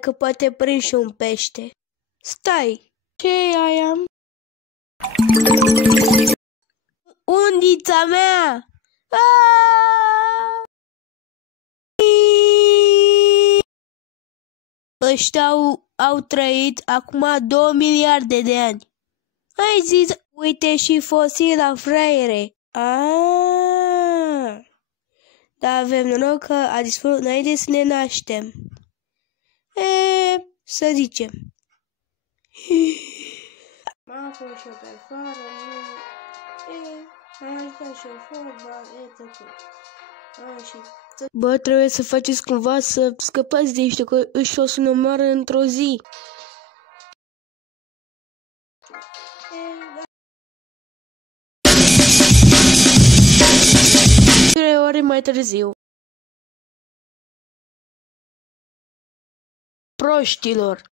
că poate prind și un pește. Stai, ce e aia? Undița mea! Ăștia au trăit acum 2 miliarde de ani. Ai zis, uite și fosila, fraiere. Dar avem noroc că a dispărut înainte să ne naștem. Să zicem. M-am făcut și-o pe afară, am jucat și-o fotbal, Bă, trebuie să faceți cumva să scăpați de ăștia, că ăștia o să ne omoară într-o zi. 3 ore mai târziu. Proștilor!